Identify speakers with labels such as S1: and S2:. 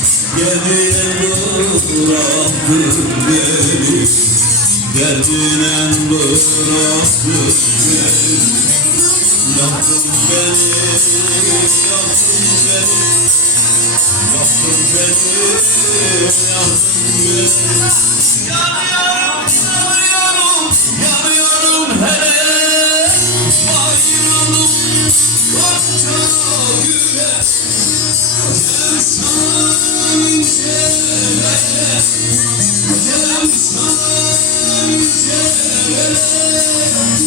S1: Gerdine bıraktın beni Gerdine bıraktın beni Yaktın beni, yaktın beni Yaktın beni, yaktın beni Yanıyorum, yanıyorum, yanıyorum hele Bayıldım, korktum Jesus.